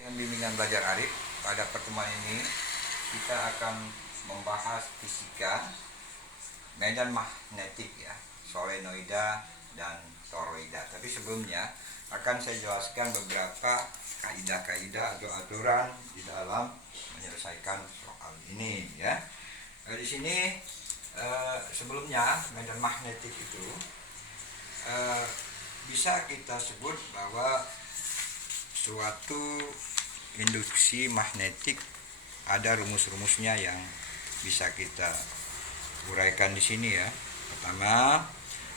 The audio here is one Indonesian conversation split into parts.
Dengan bimbingan belajar Arif, pada pertemuan ini kita akan membahas fisika medan magnetik ya, solenoida dan toroida. Tapi sebelumnya akan saya jelaskan beberapa kaidah-kaidah atau aturan di dalam menyelesaikan soal ini ya. Di sini sebelumnya medan magnetik itu bisa kita sebut bahwa suatu induksi magnetik ada rumus-rumusnya yang bisa kita uraikan di sini ya. Pertama,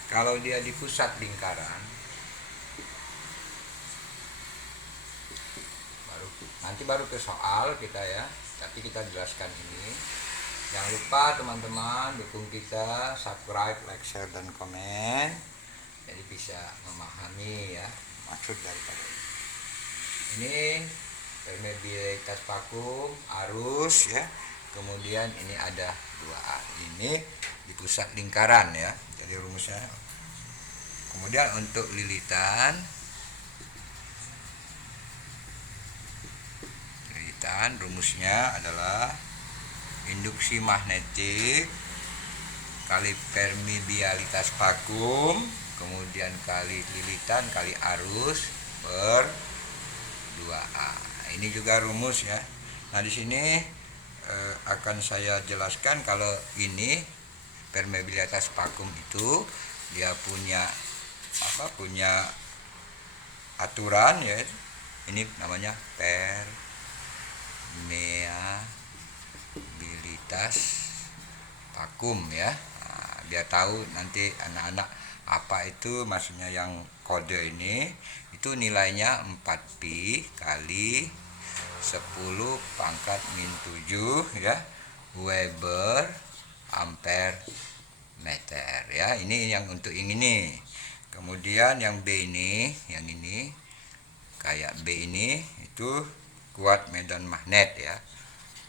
kalau dia di pusat lingkaran, baru ke soal kita ya. Tapi kita jelaskan ini. Jangan lupa teman-teman dukung kita, subscribe, like, share, dan komen. Jadi bisa memahami ya maksud daripada ini. Permeabilitas vakum, arus ya. Kemudian ini ada 2A. Ini di pusat lingkaran ya. Jadi rumusnya. Kemudian untuk lilitan rumusnya adalah induksi magnetik kali permeabilitas vakum, kemudian kali lilitan kali arus per 2A. Ini juga rumus ya. Nah, di sini akan saya jelaskan kalau ini permeabilitas vakum itu dia punya aturan ya. Ini namanya permeabilitas vakum ya. Nah, biar tahu nanti anak-anak apa itu maksudnya yang kode ini. Itu nilainya 4pi kali 10 pangkat min 7 ya, Weber ampere meter ya. Ini yang untuk yang ini. Kemudian yang B ini, yang ini kayak B ini itu kuat medan magnet ya.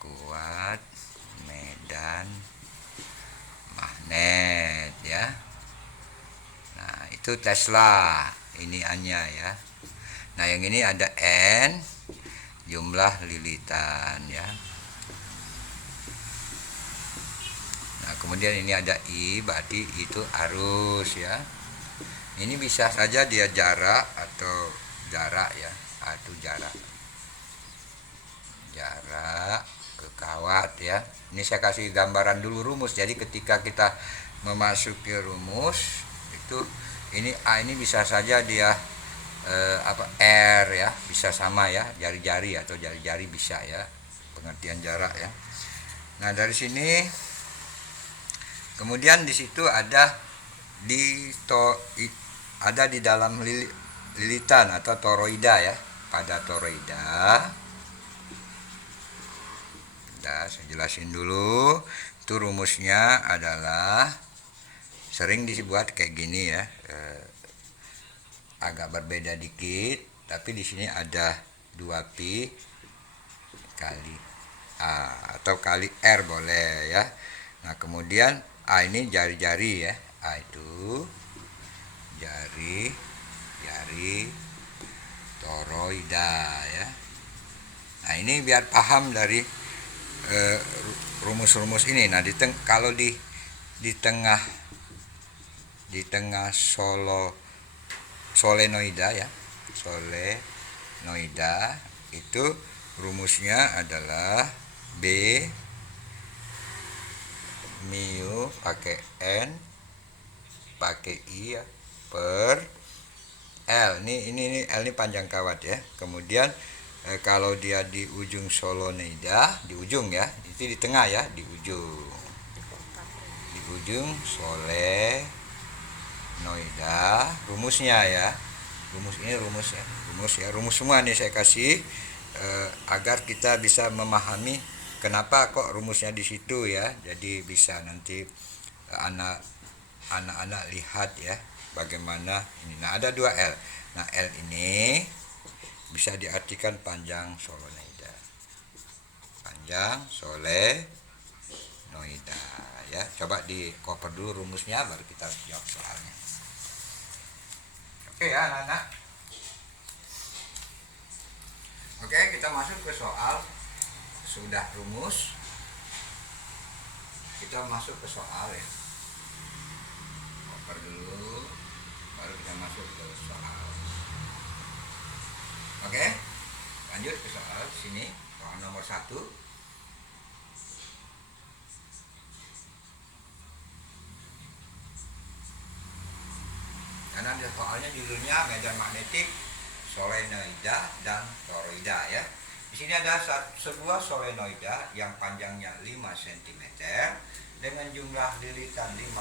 Kuat medan magnet ya. Nah, itu Tesla ini A-nya ya. Nah, yang ini ada N jumlah lilitan ya. Nah, kemudian ini ada I, berarti itu arus ya. Ini bisa saja dia jarak atau jarak ya, atau jarak ke kawat ya. Ini saya kasih gambaran dulu rumus. Jadi ketika kita memasuki rumus itu ini A ini bisa saja dia R ya, bisa sama ya, jari-jari atau jari-jari bisa ya, pengertian jarak ya. Nah, dari sini kemudian di situ ada di dalam lilitan atau toroida ya. Pada toroida saya jelasin dulu. Itu rumusnya adalah sering dibuat kayak gini ya. Agak berbeda dikit, tapi di sini ada 2pi kali A atau kali R boleh ya. Nah, kemudian A ini jari-jari ya. A itu jari toroida ya. Nah, ini biar paham dari rumus-rumus ini. Nah, kalau di tengah solenoida ya, solenoida itu rumusnya adalah B mu pakai N pakai I ya, per L. Ini L ini panjang kawat ya. Kemudian kalau dia di ujung solenoida, di ujung ya, itu di tengah ya, di ujung solenoida, rumusnya ya. Rumus semua nih saya kasih agar kita bisa memahami kenapa kok rumusnya di situ ya. Jadi bisa nanti anak-anak lihat ya bagaimana ini. Nah, ada 2L. Nah, L ini bisa diartikan panjang solenoida. Panjang solenoida ya. Coba di cover dulu rumusnya baru kita jawab soalnya. Oke ya anak-anak. Oke, kita masuk ke soal. Sudah rumus, kita masuk ke soal ya. Koper dulu, baru kita masuk ke soal. Oke, lanjut ke soal sini. Soal nomor 1. Karena soalnya judulnya medan magnetik solenoida dan toroida ya. Di sini ada sebuah solenoida yang panjangnya 5 cm dengan jumlah lilitan 59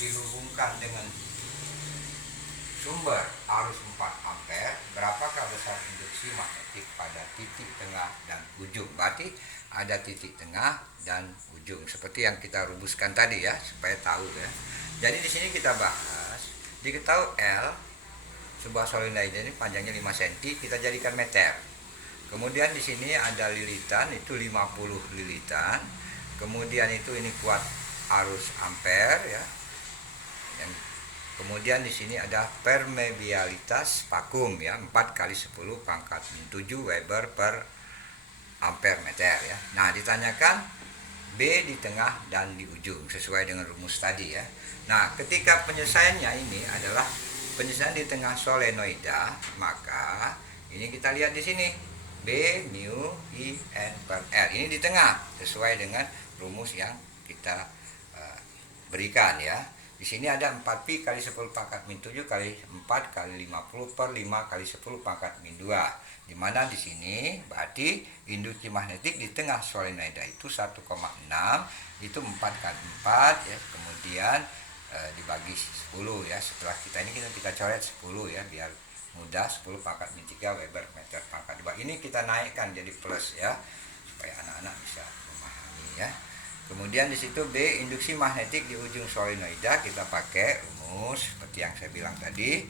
dihubungkan dengan sumber arus 4 ampere. Berapakah besar induksi magnetik pada titik tengah dan ujung? Berarti ada titik tengah dan ujung seperti yang kita rumuskan tadi ya, supaya tahu ya. Jadi di sini kita bahas, diketahui L sebuah solenoida ini panjangnya 5 cm, kita jadikan meter. Kemudian di sini ada lilitan, itu 50 lilitan. Kemudian itu ini kuat arus ampere ya. Dan kemudian di sini ada permeabilitas vakum ya, 4 kali 10 pangkat 7 Weber per ampere meter ya. Nah, ditanyakan B di tengah dan di ujung sesuai dengan rumus tadi ya. Nah, ketika penyelesaiannya ini adalah penyelesaian di tengah solenoida, maka ini kita lihat di sini B mu I N per L. Ini di tengah sesuai dengan rumus yang kita berikan ya. Di sini ada 4pi kali 10 pangkat min 7 kali 4 kali 50 per 5 kali 10 pangkat min 2. Di mana di sini berarti induksi magnetik di tengah solenoida itu 1,6, itu 4 kali 4 ya. Kemudian dibagi 10 ya. Setelah kita coret 10 ya biar mudah, 10 pangkat min 3 Weber meter pangkat 2. Ini kita naikkan jadi plus ya, supaya anak-anak bisa memahami ya. Kemudian di situ B induksi magnetik di ujung solenoida, kita pakai rumus seperti yang saya bilang tadi.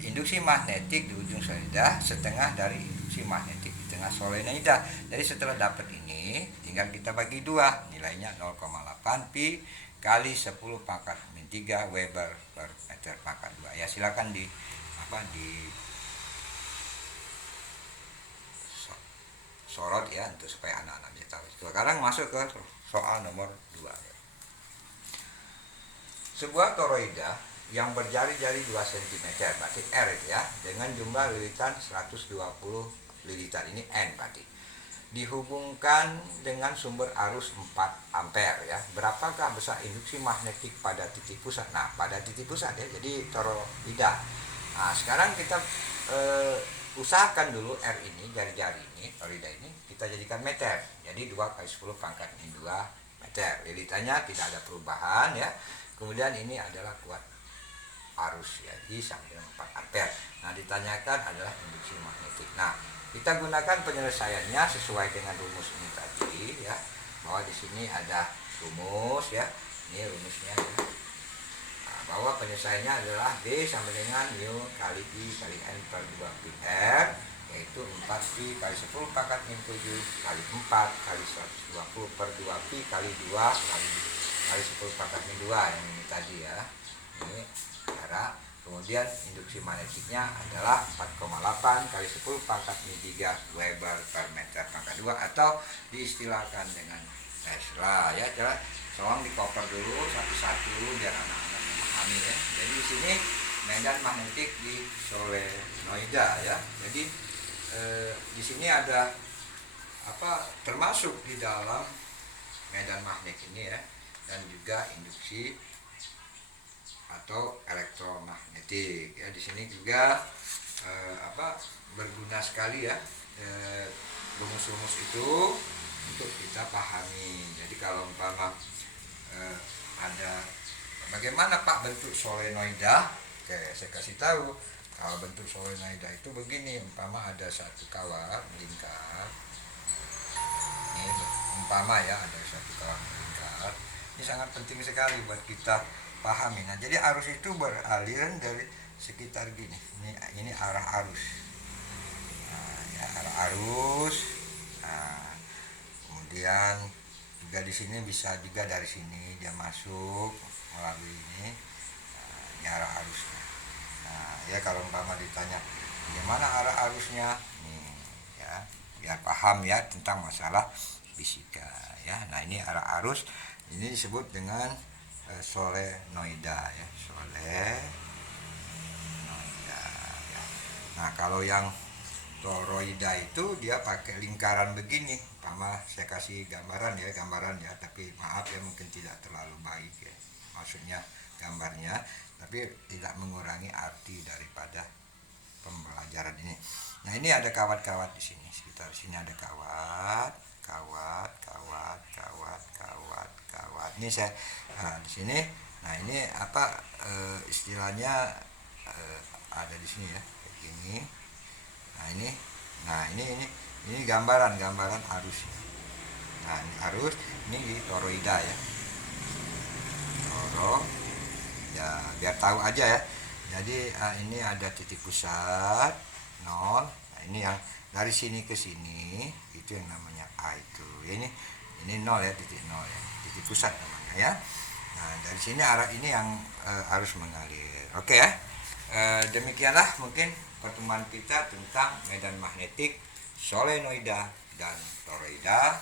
Induksi magnetik di ujung solenoida setengah dari induksi magnetik di tengah solenoida. Jadi setelah dapat ini tinggal kita bagi 2, nilainya 0,8 pi kali 10 pangkat min 3 Weber per meter pangkat 2. Ya silakan di sorot ya, untuk supaya anak-anak bisa tahu. Sekarang masuk ke soal nomor 2 ya. Sebuah toroida yang berjari-jari 2 cm, berarti R ya, dengan jumlah lilitan 120 lilitan, ini N berarti, dihubungkan dengan sumber arus 4 ampere ya. Berapakah besar induksi magnetik pada titik pusat? Nah, pada titik pusat ya, jadi toroida. Nah, sekarang kita usahakan dulu R ini, jari-jari ini, toroida ini kita jadikan meter. Jadi 2 kali 10 pangkat min 2 meter. Lilitannya tidak ada perubahan ya. Kemudian ini adalah kuat arus ya, I sama dengan 4 ampere. Nah, ditanyakan adalah induksi magnetik. Nah, kita gunakan penyelesaiannya sesuai dengan rumus ini tadi ya. Bahwa di sini ada rumus ya. Ini rumusnya ya. Nah, bahwa penyelesaiannya adalah B sama dengan mu kali I kali N per 2 pi R, yaitu 4pi kali 10 pangkat min 7 kali 4 kali 120 per 2pi kali 2 kali 10 pangkat min 2 yang ini tadi ya. Ini cara. Kemudian induksi magnetiknya adalah 4,8 kali 10 pangkat min 3 Weber per meter pangkat 2, atau diistilahkan dengan Tesla ya. Tolong dikoper dulu satu-satu biar anak-anak memahami ya. Jadi di sini medan magnetik di solenoida ya. Jadi di sini ada termasuk di dalam medan magnet ini ya, dan juga induksi atau elektromagnetik ya. Di sini juga berguna sekali ya rumus-rumus itu untuk kita pahami. Jadi kalau umpama ada bagaimana Pak bentuk solenoida, oke, saya kasih tahu. Kalau bentuk solenoida itu begini, umpama ada satu kawat melingkar. Ini umpama ya, ada satu kawat melingkar. Ini sangat penting sekali buat kita pahami. Nah, jadi arus itu beraliran dari sekitar gini. Ini arah arus. Nah, ya, arah arus. Nah, kemudian juga di sini bisa juga dari sini dia masuk melalui ini. Nah, ini arah arusnya. Nah, ya kalau umpama ditanya bagaimana arah arusnya, nih ya, biar paham ya tentang masalah fisika ya. Nah ini arah arus ini disebut dengan solenoida ya, solenoida ya. Nah kalau yang toroida itu dia pakai lingkaran begini. Saya kasih gambaran ya, tapi maaf ya mungkin tidak terlalu baik ya maksudnya gambarnya, tapi tidak mengurangi arti daripada pembelajaran ini. Nah ini ada kawat-kawat di sini, sekitar sini ada kawat. Ini saya di sini. Nah ini apa istilahnya ada di sini ya, kayak gini. Nah ini gambaran arus. Nah ini arus, ini di toroida ya. Toro ya biar tahu aja ya. Jadi ini ada titik pusat 0. Nah ini yang dari sini ke sini itu yang namanya A itu. Ini 0 ya, titik 0 ya. Titik pusat namanya ya. Nah dari sini arah ini yang arus mengalir. Oke ya. Demikianlah mungkin pertemuan kita tentang medan magnetik solenoida dan toroida.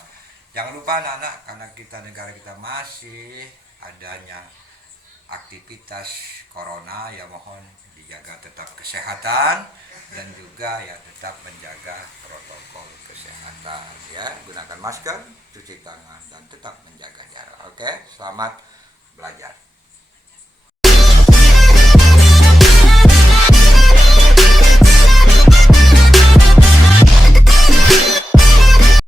Jangan lupa anak-anak, karena negara kita masih adanya aktivitas corona ya, mohon dijaga tetap kesehatan dan juga ya tetap menjaga protokol kesehatan ya, gunakan masker, cuci tangan dan tetap menjaga jarak. Oke, selamat belajar.